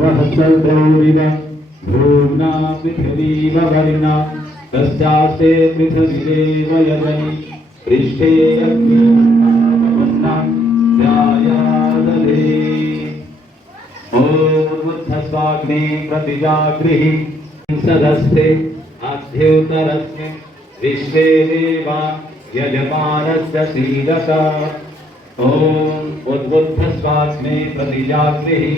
वहसदौरिव भूम्ना पृथिवीव वर्णा तस्यास्ते पृथिवीरेव यजनि पृष्ठे यज्ञोपन्नं ध्यायादधे ॐ उद्धस्वाग्ने प्रतिजागृहि सदस्ते अध्युतरस्मिन् विश्वे देवा यजमानस्य सीदसा ॐ उद्बुद्धस्वाग्ने प्रतिजागृहि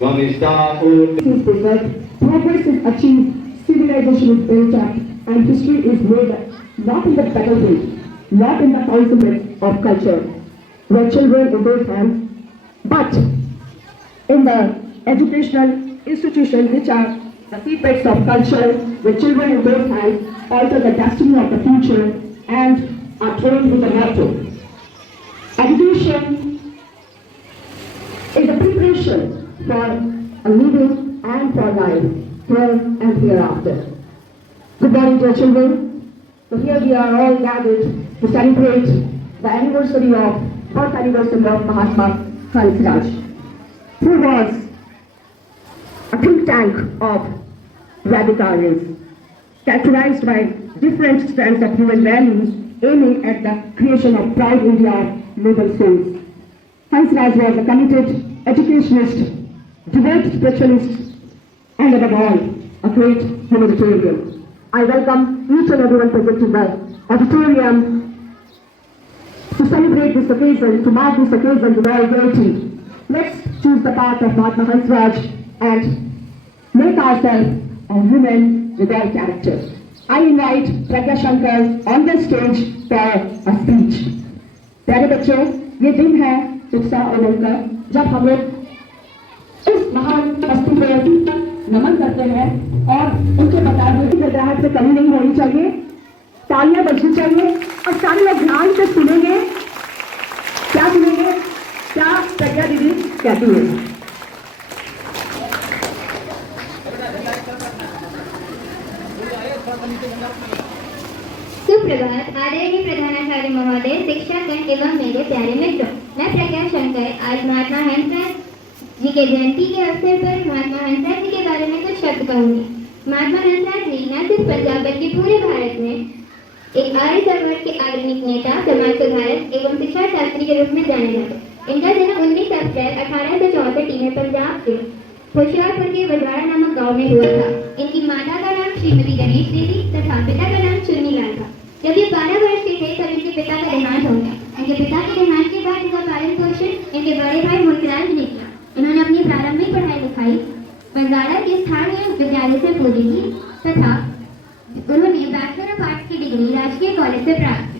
Progress is achieved, civilization is built up, and history is made not in the battlefield, not in the councilments of culture, where children obey hands, but in the educational institutions which are the seatbelts of culture, where children obey hands alter the destiny of the future and are trained with the motto. Education is a preparation for a living and for life, here and hereafter. Good morning, dear children. So here we are all gathered to celebrate the anniversary of birth anniversary of Mahatma Hansraj, who was a think tank of radicalism, characterized by different strands of human values, aiming at the creation of proud India of noble souls. Hansraj was a committed educationist, devout spiritualist, and above all, a great humanitarian. I welcome each and everyone present in the auditorium to celebrate this occasion, to mark this occasion with all gaiety. Let's choose the path of Mahatma Hansraj and make ourselves a woman with all character. I invite Pragya Shankar on the stage for a speech. प्यारे बच्चों, ये दिन है उत्साह और उमंग का, जब हम लोग इस महान हस्ती को नमन करते हैं और उनके बताए हुए घबराहट से कमी नहीं होनी चाहिए, तालियां बजनी चाहिए और सारे लोग ध्यान से सुनेंगे। क्या सुनेंगे? क्या प्रज्ञा दीदी कहती है? सुप्रभात आदरणीय प्रधानाचार्य महोदय, शिक्षकगण एवं मेरे प्यारे मित्रों, मैं प्रज्ञा शंकर आज महात्मा हंसराज जी के जयंती के अवसर पर महात्मा हंसराज जी के बारे में कुछ शब्द कहूंगी। महात्मा हंसराज जी न सिर्फ पंजाब बल्कि पूरे भारत में एक आर्य समाज के आधुनिक नेता, समाज सुधारक एवं शिक्षा शास्त्री के रूप में जाने जाते। इनका जन्म 19 अप्रैल 1864 में पंजाब के होशियारपुर के वजवाड़ा नामक गांव में हुआ था। इनकी माता का नाम श्रीमती गणेश देवी तथा पिता का नाम चुन्नीलाल था। जब ये 12 वर्ष के थे तब इनके पिता का देहांत हो गया। इनके पिता के देहांत के बाद इनका पालन पोषण इनके बड़े भाई मुल्कराज ने किया। इन्होंने अपनी प्रारंभिक पढ़ाई लिखाई बंजारा के स्थानीय विद्यालय से पूरी की तथा उन्होंने बैचलर ऑफ आर्ट्स की डिग्री राजकीय कॉलेज से प्राप्त की।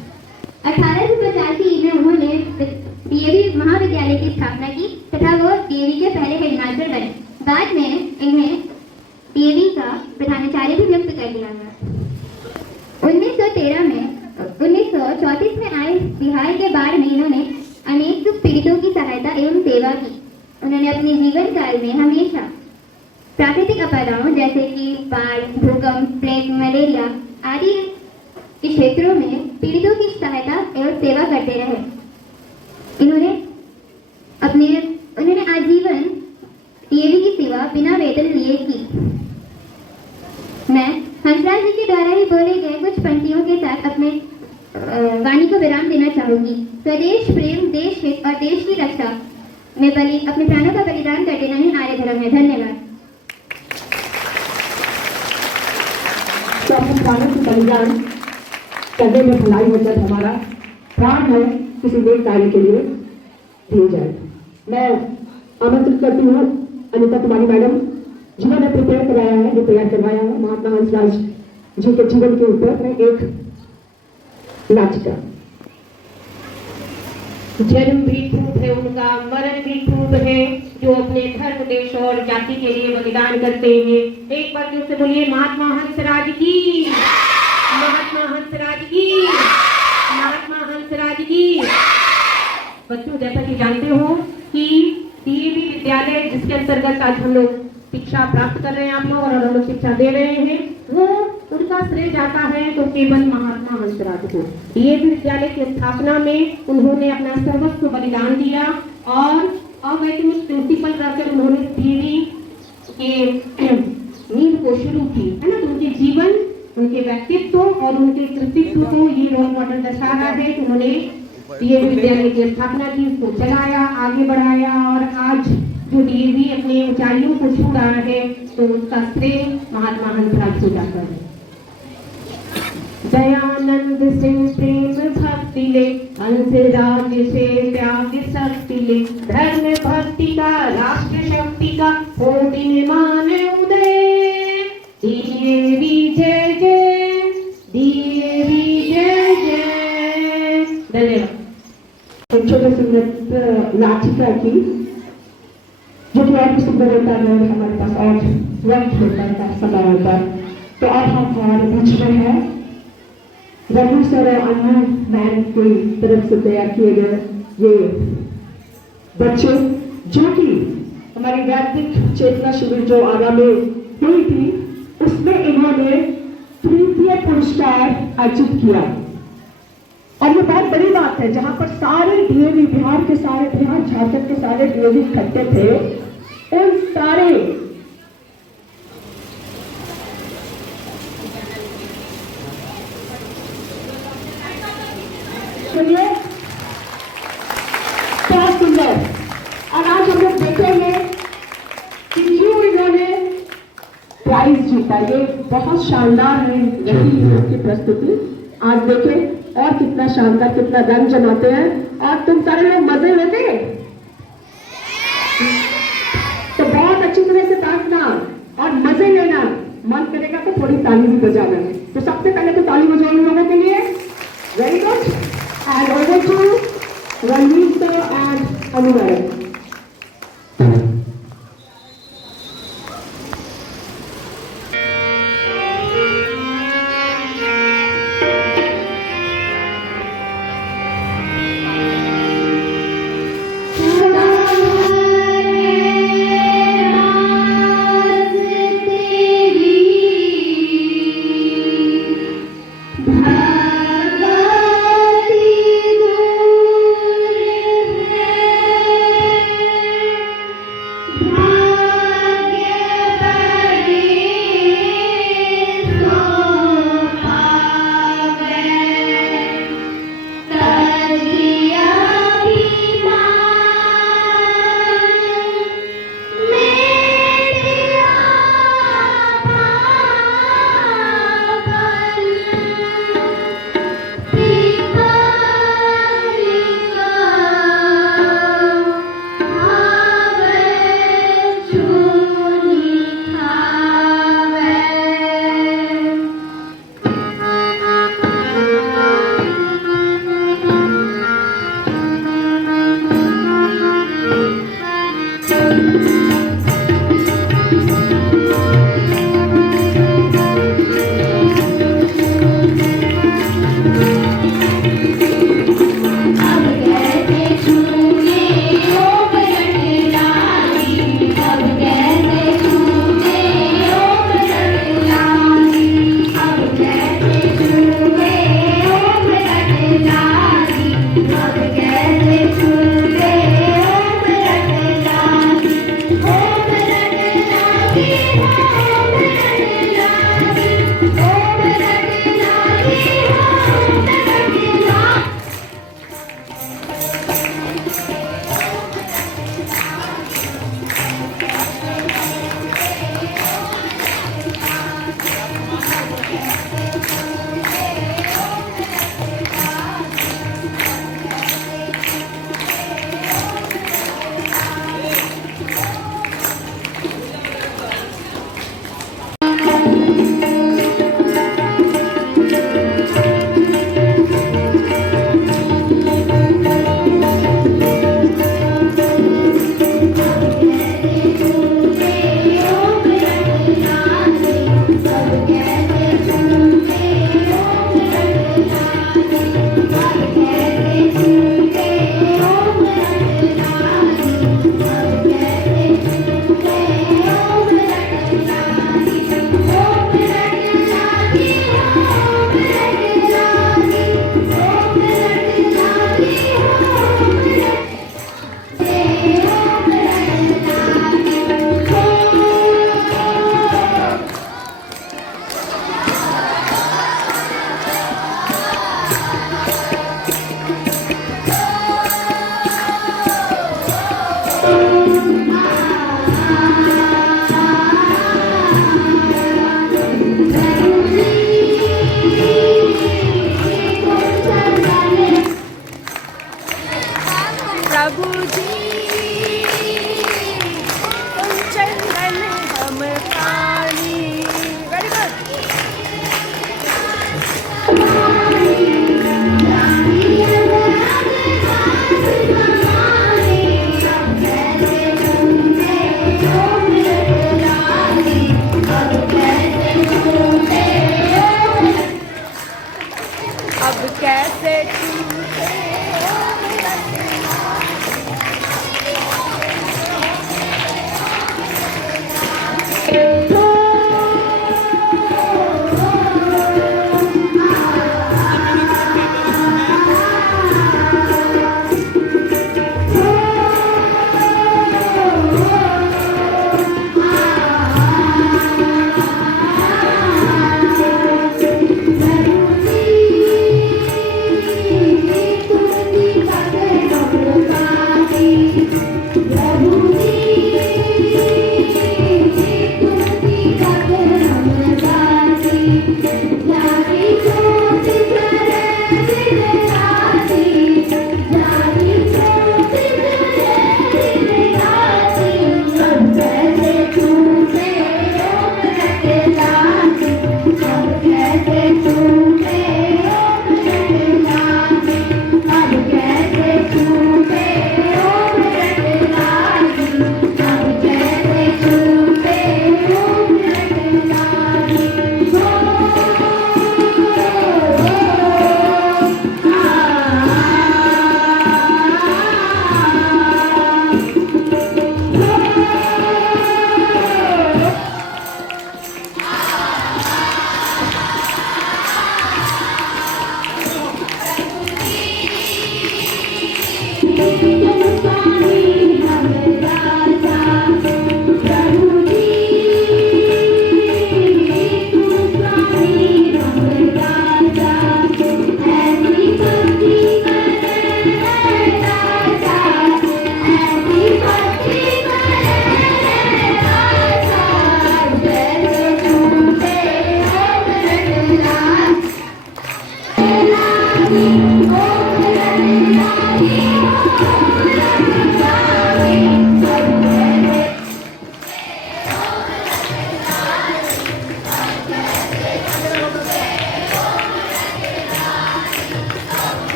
1885 में उन्होंने डीएवी महाविद्यालय की स्थापना की तथा वो डीएवी के पहले हेडमास्टर बने। बाद में इन्हें डीएवी का प्रधानाचार्य भी नियुक्त कर दिया गया। 1934 में आए बिहार के बाढ़ में इन्होंने अनेक पीड़ितों की सहायता एवं सेवा की। उन्होंने अपने जीवन काल में हमेशा प्राकृतिक आपदाओं जैसे कि बाढ़, भूकंप, प्लेग, मलेरिया आदि के क्षेत्रों में पीड़ितों की सहायता एवं सेवा करते रहे। इन्होंने आजीवन डीएवी की सेवा बिना वेतन लिए की। मैं हंसराज जी के द्वारा ही बोले गए कुछ पंक्तियों के साथ अपने वाणी को विराम देना चाहूंगी। स्वदेश प्रेम, देश हित और देश की रक्षा में अपने प्राणों का बलिदान कर देना ही आर्य धर्म है। धन्यवाद। तो अपने प्राणों का बलिदान करने में भलाई हो जब हमारा प्राण है किसी नेक कार्य के लिए दिए जाए। मैं आमंत्रित करती हूँ अनिता कुमारी मैडम, जिन्होंने प्रिपेयर करवाया है महात्मा हंसराज जी के जीवन के ऊपर में एक नाटिका। जन्म भी खूब है उनका, मरण भी खूब है, जो अपने धर्म, देश और जाति के लिए बलिदान करते हैं। एक बार जोर से बोलिए महात्मा हंसराज की, महात्मा हंसराज की, महात्मा हंसराज की। बच्चों, जैसा कि जानते हो कि डीएवी विद्यालय जिसके अंतर्गत आज हम लोग शिक्षा प्राप्त कर रहे हैं आप लोग और हम लोग शिक्षा दे रहे हैं, वो उनका श्रेय जाता है तो केवल महात्मा हंसराज को। डीएवी विद्यालय की स्थापना में उन्होंने अपना सर्वस्व बलिदान दिया और अवैतनिक प्रिंसिपल रहकर उन्होंने डीएवी के नींव को शुरू की, है ना। तो उनके जीवन, उनके व्यक्तित्व और उनके कृतित्व को ये रोल मॉडल दर्शा रहा है कि उन्होंने डीएवी विद्यालय की स्थापना की, उसको चलाया, आगे बढ़ाया और आज जो डीएवी अपने ऊंचाइयों को छू रहा है तो उसका श्रेय महात्मा हंसराज को जाता है। दयानंद सिंह प्रेम भक्ति ले, हंसराज से त्याग शक्ति ले, धर्म भक्ति का राष्ट्र शक्ति का हो दिन मान उदय, डीएवी जय जय, डीएवी जय जय। धन्यवाद। एक छोटे से नृत्य नाटिका की जो कि और भी सुंदर होता है, हमारे पास और वक्त होता है, समय होता है। तो अब हम हमारे बीच में है रघु सर और अन्य मैन की तरफ से तैयार किए गए ये बच्चे, जो कि हमारी वैदिक चेतना शिविर जो आरा में हुई थी उसमें इन्होंने तृतीय पुरस्कार अर्जित किया। और ये बहुत बड़ी बात है, जहां पर सारे डीएवी, बिहार झारखंड के सारे डीएवी इकट्ठे थे, उन सारे बहुत सुंदर। और आज हम लोग देखेंगे कि क्यों इन्होंने प्राइज जीता। ये बहुत शानदार है की प्रस्तुति। आज देखें और कितना शानदार, कितना रंग जमाते हैं। और तुम सारे लोग मजे लेते तो बहुत अच्छी तरह से ताकना और मजे लेना। मन करेगा तो थोड़ी ताली भी बजाना है। तो सबसे पहले तो ताली बजाओ इन लोगों के लिए। Very good. And over to Ranveer sir and Anu madam. Bhagwati दूर है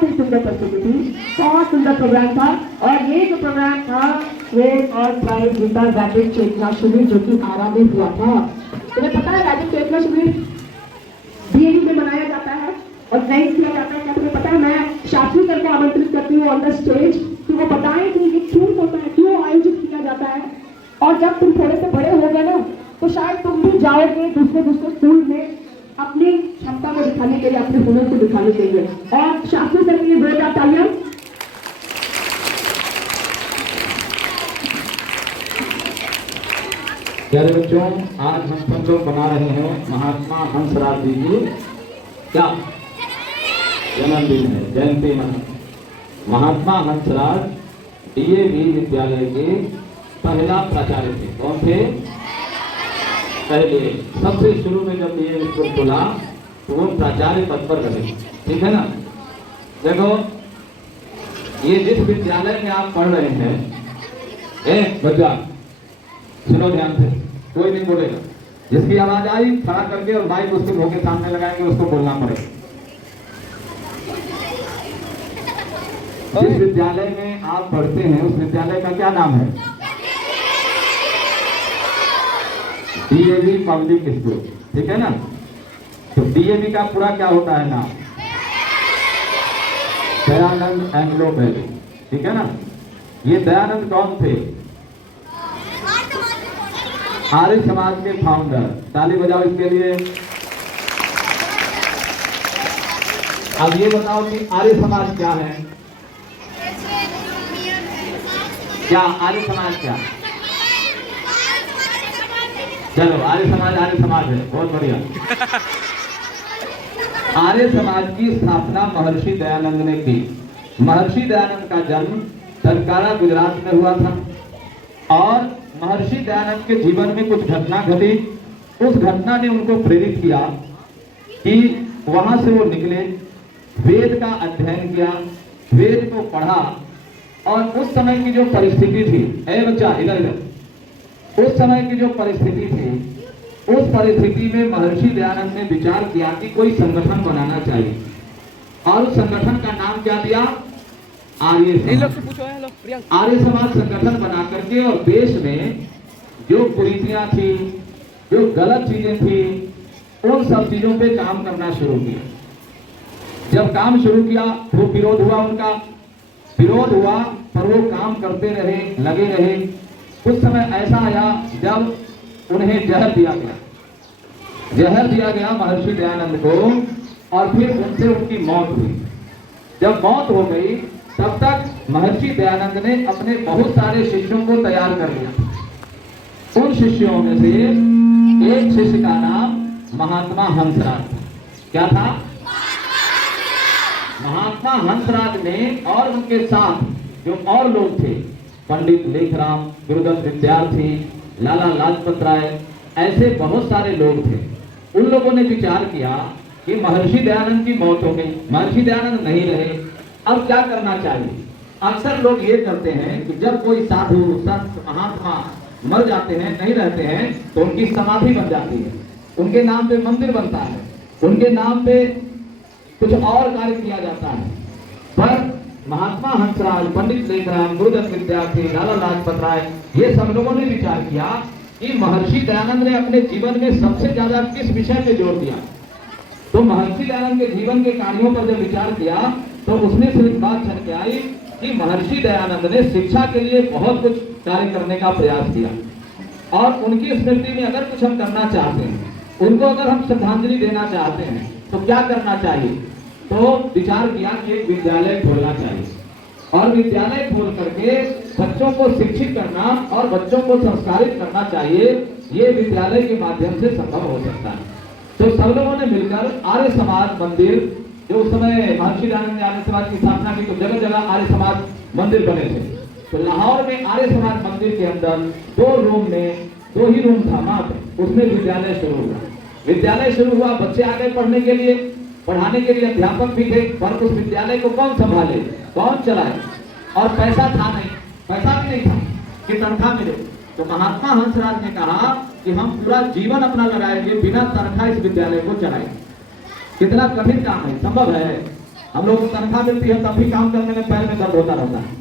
बहुत ही सुंदर प्रस्तुति थी, बहुत सुंदर प्रोग्राम था। और ये जो प्रोग्राम था वो और प्राइज जीता राज्य चेतना शिविर जो कि आरा में हुआ था। तुम्हें पता है राज्य चेतना शिविर डीएवी में मनाया जाता है और नहीं किया जाता है क्या तुम्हें पता है? मैं शास्त्री सर को आमंत्रित करती हूँ ऑन द स्टेज कि वो बताएं कि ये क्यों होता है, क्यों आयोजित किया जाता है। और जब तुम थोड़े से बड़े हो गए ना तो शायद तुम भी जाओगे दूसरे स्कूल में अपनी क्षमता को दिखाने के लिए, अपने हुनर को दिखाने के लिए। और शास्त्री सर के लिए जोरदार तालियां। प्यारे बच्चों, आज हम सब लोग बना रहे हैं महात्मा हंसराज जी की क्या जन्मदिन है, जयंती मनाते। महात्मा हंसराज डीएवी विद्यालय के पहला प्राचार्य थे। कौन थे? पहले सबसे शुरू में जब ये स्कूल खुला तो वो प्राचार्य पद पर रहे। ठीक है ना? देखो, ये जिस विद्यालय में आप पढ़ रहे हैं, बच्चा सुनो ध्यान से, कोई नहीं बोलेगा। जिसकी आवाज आई खड़ा करके और माइक उसके मुंह के सामने लगाएंगे, उसको बोलना पड़ेगा। जिस विद्यालय में आप पढ़ते हैं उस विद्यालय का क्या नाम है? DAV public school. ठीक है ना? तो डीएवी का पूरा क्या होता है नाम? Dayanand Anglo valley. ठीक है ना? ये दयानंद कौन थे? आर्य समाज के फाउंडर। ताली बजाओ इसके लिए। अब ये बताओ कि आर्य समाज क्या है? क्या आर्य समाज क्या? चलो, आर्य समाज है, बहुत बढ़िया। आर्य समाज की स्थापना महर्षि दयानंद ने की। महर्षि दयानंद का जन्म टंकारा गुजरात में हुआ था और महर्षि दयानंद के जीवन में कुछ घटना घटी। उस घटना ने उनको प्रेरित किया कि वहां से वो निकले, वेद का अध्ययन किया, वेद को पढ़ा। और उस समय की जो परिस्थिति थी, ए बच्चा इधर, उस समय की जो परिस्थिति थी, उस परिस्थिति में महर्षि दयानंद ने विचार किया कि कोई संगठन बनाना चाहिए। और उस संगठन का नाम क्या दिया? आर्य समाज। आर्य समाज संगठन बना करके और देश में जो कुरीतियां थी, जो गलत चीजें थी, उन सब चीजों पे काम करना शुरू किया। जब काम शुरू किया वो विरोध हुआ, उनका विरोध हुआ, पर वो काम करते रहे, लगे रहे। कुछ समय ऐसा आया जब उन्हें जहर दिया गया महर्षि दयानंद को, और फिर उनसे उनकी मौत हुई। जब मौत हो गई तब तक महर्षि दयानंद ने अपने बहुत सारे शिष्यों को तैयार कर लिया। उन शिष्यों में से एक शिष्य का नाम महात्मा हंसराज था। क्या था? महात्मा हंसराज ने और उनके साथ जो और लोग थे, पंडित लेखराम, गुरुदत्त विद्यार्थी, लाला लाजपत राय, ऐसे बहुत सारे लोग थे। उन लोगों ने विचार किया कि महर्षि दयानंद की मौत हो गई, महर्षि दयानंद नहीं रहे, अब क्या करना चाहिए? अक्सर लोग ये करते हैं कि जब कोई साधु, संत, महात्मा मर जाते हैं, नहीं रहते हैं, तो उनकी समाधि बन जाती है, उनके नाम पे मंदिर बनता है, उनके नाम पे कुछ और कार्य किया जाता है। पर महात्मा हंसराज, पंडित लेखराम, गुरुदत्त विद्यार्थी, लाला लाजपत राय, ये सब लोगों ने विचार किया कि महर्षि दयानंद ने अपने जीवन में सबसे ज्यादा किस विषय पे जोर दिया। तो महर्षि दयानंद के जीवन के कार्यों पर जब विचार किया तो उसमें से एक बात छन के आई कि महर्षि दयानंद ने शिक्षा के लिए बहुत कुछ कार्य करने का प्रयास किया। और उनकी स्मृति में अगर कुछ हम करना चाहते हैं, उनको अगर हम श्रद्धांजलि देना चाहते हैं, तो क्या करना चाहिए? तो विचार किया कि एक विद्यालय खोलना चाहिए और विद्यालय खोल करके बच्चों को शिक्षित करना और बच्चों को संस्कारित करना चाहिए। ये विद्यालय के माध्यम से संभव हो सकता है। तो सब लोगों ने मिलकर आर्य समाज मंदिर, जो उस समय महर्षि दयानंद ने आर्य समाज की स्थापना की, तो जगह जगह आर्य समाज मंदिर बने थे। तो लाहौर में आर्य समाज मंदिर के अंदर 2 ही रूम था मात्र, उसमें विद्यालय शुरू हुआ। विद्यालय शुरू हुआ, बच्चे आ गए पढ़ने के लिए, पढ़ाने के लिए अध्यापक भी थे, पर उस विद्यालय को कौन संभाले, कौन चलाए? और पैसा था नहीं, पैसा भी नहीं था कि तनख्वाह मिले। तो महात्मा हंसराज ने कहा कि हम पूरा जीवन अपना लगाएंगे, बिना तनख्वाह इस विद्यालय को चलाएंगे। कितना कठिन काम है, संभव है? हम लोग को तनख्वाह मिलती है तब भी काम करने में पैर में दर्द होता रहता है।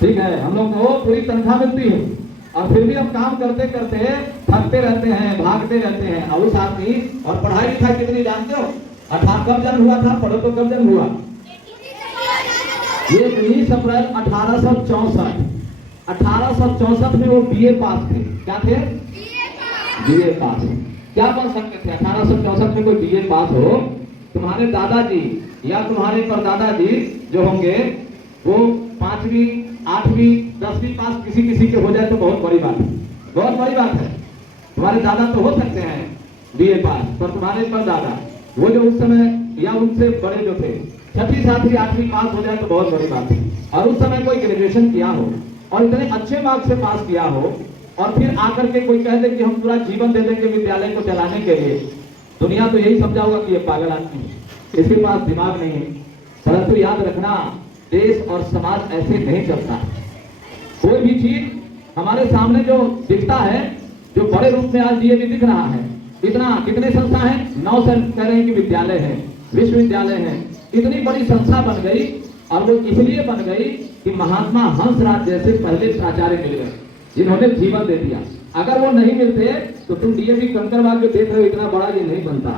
ठीक है, हम लोग को पूरी तनख्वाह मिलती है और फिर भी हम काम करते करते थकते रहते हैं, भागते रहते हैं। और उस आदमी और पढ़ाई लिखाई कितनी जानते हो? 18 कब जन्म हुआ था? पढ़ो तो कब जन्म हुआ? ये 19 अप्रैल 1864। 1864 में वो बीए पास थे। क्या थे? बीए पास। क्या बन सकते थे 1864 में? कोई बीए पास हो, तुम्हारे दादाजी या तुम्हारे परदादा जी जो होंगे वो 5वीं 8वीं 10वीं पास किसी किसी के हो जाए तो बहुत बड़ी बात है, बहुत बड़ी बात है। तुम्हारे दादा तो हो सकते हैं बीए पास, पर तुम्हारे परदादा वो जो उस समय या उनसे बड़े जो थे 6वीं 7वीं 8वीं पास हो जाए तो बहुत बड़ी बात है। और उस समय कोई ग्रेजुएशन किया हो और इतने अच्छे मार्क्स से पास किया हो और फिर आकर के कोई कह दे कि हम पूरा जीवन दे देंगे विद्यालय को चलाने के लिए, दुनिया तो यही समझा होगा कि ये पागल आदमी है, इसके पास दिमाग नहीं है। परंतु याद रखना, देश और समाज ऐसे नहीं चलता। कोई भी चीज हमारे सामने जो दिखता है, जो बड़े रूप में आज डीएवी दिख रहा है, इतना कितने संस्था है? 9 से कह रहे हैं कि विद्यालय है, विश्वविद्यालय है। इतनी बड़ी संस्था बन गई और वो इसलिए बन गई कि महात्मा हंसराज जैसे पहले प्राचार्य मिल गए जिन्होंने जीवन दे दिया। अगर वो नहीं मिलते तो तुम डीएवी कंकरबाग जो देख रहे हो इतना बड़ा ये नहीं बनता।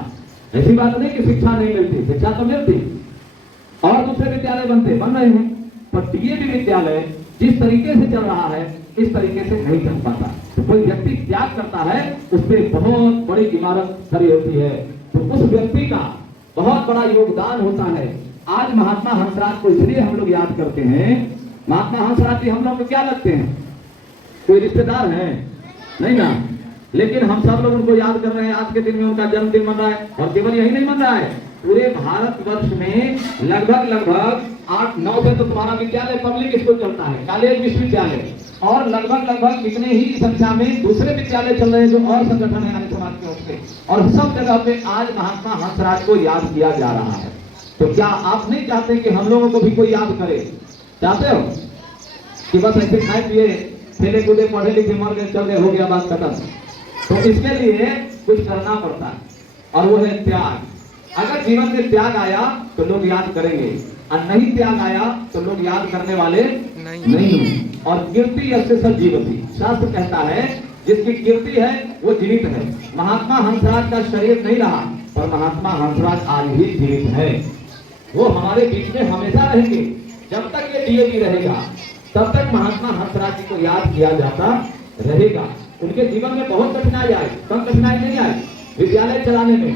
ऐसी बात नहीं कि शिक्षा नहीं मिलती, शिक्षा तो मिलती और दूसरे विद्यालय बन रहे हैं, पर डीएवी विद्यालय जिस तरीके से चल रहा है इस तरीके से नहीं चल पाता। तो कोई व्यक्ति त्याग करता है, उस पर बहुत बड़ी इमारत खड़ी होती है, तो उस व्यक्ति का बहुत बड़ा योगदान होता है। आज महात्मा हंसराज को इसलिए हम लोग याद करते हैं। महात्मा हंसराज जी हम लोग को क्या लगते हैं? कोई रिश्तेदार है? नहीं ना, लेकिन हम सब लोग उनको याद कर रहे हैं। आज के दिन में उनका जन्मदिन मन रहा है और केवल यही नहीं मन रहा है, पूरे भारतवर्ष में लगभग 8-9 से तो तुम्हारा विद्यालय पब्लिक स्कूल चलता है, कॉलेज विश्वविद्यालय, और लगभग कितने ही संख्या में दूसरे विद्यालय चल रहे हैं जो और संगठन है आर्य समाज के उसके, और सब जगह पे आज महात्मा हंसराज को याद किया जा रहा है। तो क्या आप नहीं चाहते कि हम लोगों को भी कोई याद करे? चाहते हो कि बस ऐसे खाए पिए खेले कूदे पढ़े लिखे मर गए चल गए हो गया बात खत्म? तो इसके लिए कुछ करना पड़ता है और वो है त्याग। अगर जीवन में त्याग आया तो लोग याद करेंगे और नहीं त्याग आया तो लोग याद करने वाले नहीं। और कीर्ति यस्य स जीवति, शास्त्र कहता है जिसकी कीर्ति है वो जीवित है। महात्मा हंसराज का शरीर नहीं रहा पर महात्मा हंसराज आज भी जीवित है। वो हमारे बीच में हमेशा रहेंगे। जब तक ये डीएवी रहेगा तब तक महात्मा हंसराज जी को याद किया जाता रहेगा। उनके जीवन में बहुत कठिनाई आई, कम कठिनाई नहीं आई विद्यालय चलाने में।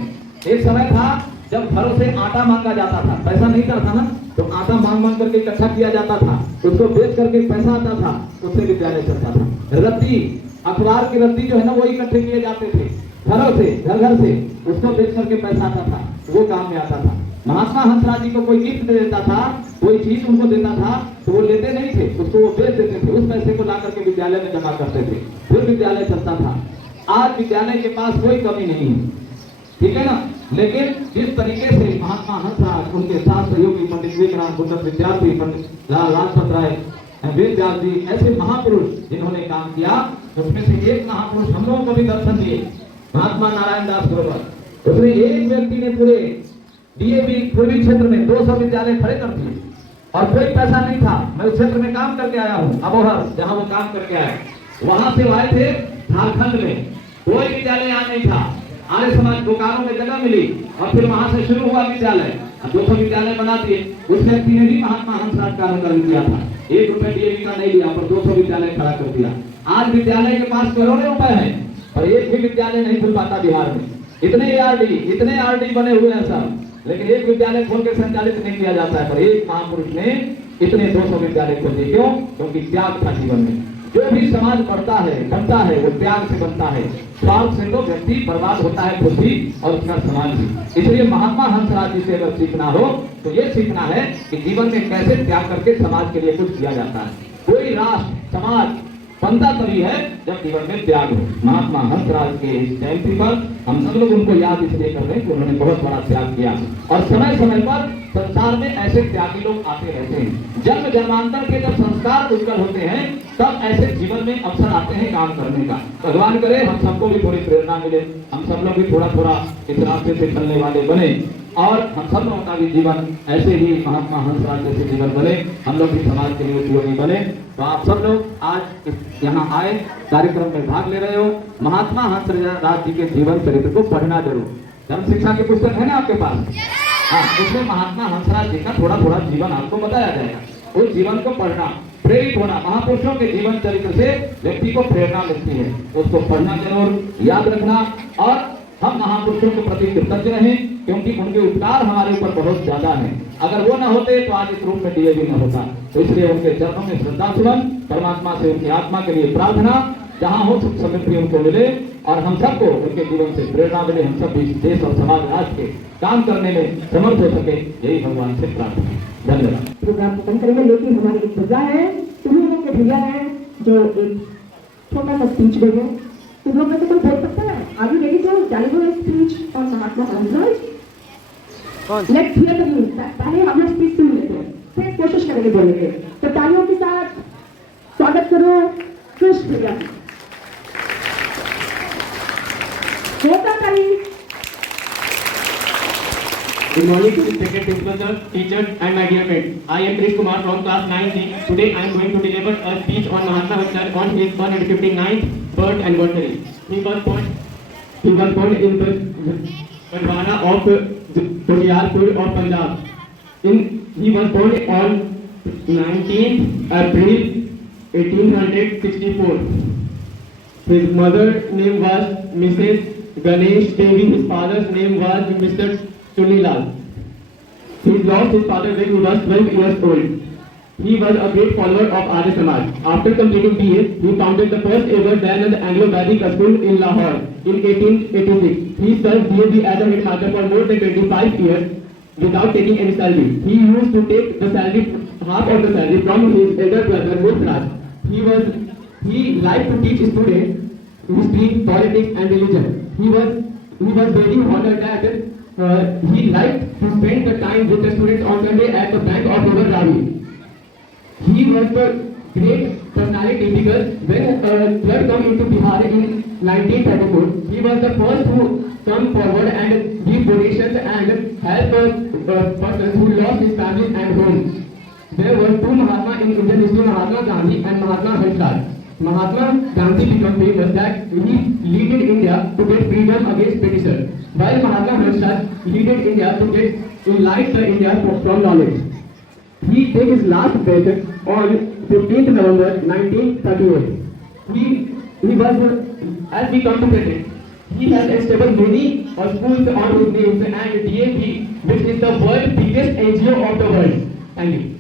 एक समय था जब घरों से आटा मांगा जाता था, पैसा नहीं था ना, तो आटा मांग करके इकट्ठा किया जाता था, उसको बेच करके पैसा आता था, उससे विद्यालय चलता था। रद्दी, अखबार की रद्दी जो है ना वो इकट्ठे किए जाते थे घरों से, घर से, उसको बेच करके पैसा आता था, वो काम में आता था। महात्मा हंसराज जी को कोई गिफ्ट दे देता था, कोई चीज उनको देता था तो वो लेते नहीं थे, उसको वो बेच देते थे, उस पैसे को ला करके विद्यालय में जमा करते थे, फिर विद्यालय चलता था। आज विद्यालय के पास कोई कमी नहीं है, ठीक है ना। लेकिन जिस तरीके से महात्मा हंसराज, उनके साथ सहयोगी पंडित विवेकानंद, गुरुदत्त विद्यार्थी, पंडित लाजपत राय, वेदव्यास जी, ऐसे महापुरुष जिन्होंने काम किया, उसमें से एक महापुरुष हम लोगों को भी दर्शन दिए, महात्मा नारायण दास ग्रोवर। उसने एक व्यक्ति ने पूरे डीएवी पूर्वी क्षेत्र में 200 विद्यालय खड़े कर दिए और कोई पैसा नहीं था। मैं उस क्षेत्र में काम करके आया हूँ, अबोहर जहाँ वो काम करके आए, वहां से आए थे झारखंड में, कोई विद्यालय यहाँ नहीं था। आर्य समाज बोकारो में जगह मिली और फिर वहां से शुरू हुआ विद्यालय, 200 विद्यालय बना दिए। उस व्यक्ति ने भी महात्मा हंसराज का अनुकरण किया था, 1 रुपए डीएवी का नहीं लिया पर 200 विद्यालय खड़ा कर दिया। आज विद्यालय के पास करोड़ों रुपए हैं और एक भी विद्यालय नहीं खुल पाता बिहार में। इतने आरडी बने हुए हैं सब, लेकिन एक विद्यालय खोल के संचालित नहीं किया जाता है। पर एक महापुरुष ने इतने 200 विद्यालय खोल दिए। क्यों? क्योंकि त्याग था जीवन में। जो भी समाज बनता है वो त्याग से बनता है। स्वार्थ से तो व्यक्ति बर्बाद होता है, खुद भी और उसका समाज भी। इसलिए महात्मा हंसराज जी से अगर सीखना हो तो ये सीखना है कि जीवन में कैसे त्याग करके समाज के लिए कुछ किया जाता है। कोई राष्ट्र समाज बनता तभी है जब जीवन में त्याग हो। महात्मा हंसराज के जयंती पर हम सब लोग उनको याद इसलिए कर रहे हैं कि उन्होंने बहुत बड़ा त्याग किया और समय समय पर संसार में ऐसे त्यागी लोग आते रहते हैं। जन्म जन्मांतर के जब संस्कार उज्जवल होते हैं तब ऐसे जीवन में अवसर आते हैं काम करने का। भगवान करे हम सबको भी थोड़ी प्रेरणा मिले, हम सब लोग भी थोड़ा थोड़ा इस रास्ते से चलने वाले बने और हम सब लोगों का भी जीवन ऐसे ही महात्मा हंसराज जैसे जीवन बने, हम लोग भी समाज के लिए उपयोगी बने। तो आप सब लोग आज यहाँ आए, कार्यक्रम में भाग ले रहे हो। महात्मा हंसराज जी के जीवन चरित्र को पढ़ना जरूर। धर्म शिक्षा की पुस्तक है ना आपके पास? हाँ, उसमें महात्मा हंसराज जी का थोड़ा थोड़ा जीवन आपको बताया जाएगा। उस जीवन को पढ़ना, प्रेरित होना, महापुरुषों के जीवन चरित्र से व्यक्ति को प्रेरणा मिलती है, उसको पढ़ना जरूर, याद रखना। और हम महापुरुषों के प्रति कृतज्ञ रहें क्योंकि उनके उपकार हमारे ऊपर बहुत ज्यादा है। अगर वो न होते तो आज इस रूप में डीएवी न होता। तो इसलिए उनके चरणों में श्रद्धा सुमन, परमात्मा से उनकी आत्मा के लिए प्रार्थना, जहाँ हो सुख समृद्धि उनको मिले और हम सबको उनके जीवन से प्रेरणा मिले, हम सब इस देश और समाज राष्ट्र के काम करने में समर्थ हो सके, यही भगवान से प्रार्थना है। धन्यवाद। प्रोग्राम खत्म करेंगे, लेकिन हमारे एक भैया है, तुम लोगों के भैया है जो एक छोटा सा स्पीच देंगे। तुम लोग में से कोई बोल सकता है? Are you ready to deliver a speech on Mahatma Hansraj? Let's hear the news. पहले हम लोग स्पीच सुन लेते हैं, फिर कोशिश करेंगे बोलने की। तो तालियों के साथ स्वागत करो कृष्ण भैया। होता ताली। Good morning to the second principal, teachers and my dear friends. I am Krish Kumar from class 9C. Today I am going to deliver a speech on Mahatma Gandhi on his 159th birth anniversary. He was born in the Bandhana of Hoshiarpur of Punjab. He was born on 19th April 1864. His mother's name was Mrs. Ganesh Devi. His father's name was Mr. Chunilal. He lost his father when he was 12 years old. He was a great follower of Arya Samaj. After completing BA, he founded the first ever Dayanand Anglo-Vedic school in Lahore in 1886. He served DAV as a headmaster for more than 25 years without taking any salary. He used to take the salary, half of the salary from his elder brother Gurpraj. He liked to teach students history, politics and religion. He was very honored that he liked to spend the time with the students on Sunday at the bank of River Ravi. He was a great personality because when flood came into Bihar in 1934, he was the first who come forward and give donations and help persons who lost his family and home. There were two Mahatma in Indian history, Mahatma Gandhi and Mahatma Hansraj. Mahatma Gandhi became famous that he led India to get freedom against Britishers, while Mahatma Hansraj led India to get enlighten India from knowledge. He took his last breath on 15th November 1938. He was, as we come to present, he has established many schools on his name and DAV, which is the world's biggest NGO of the world. Thank you.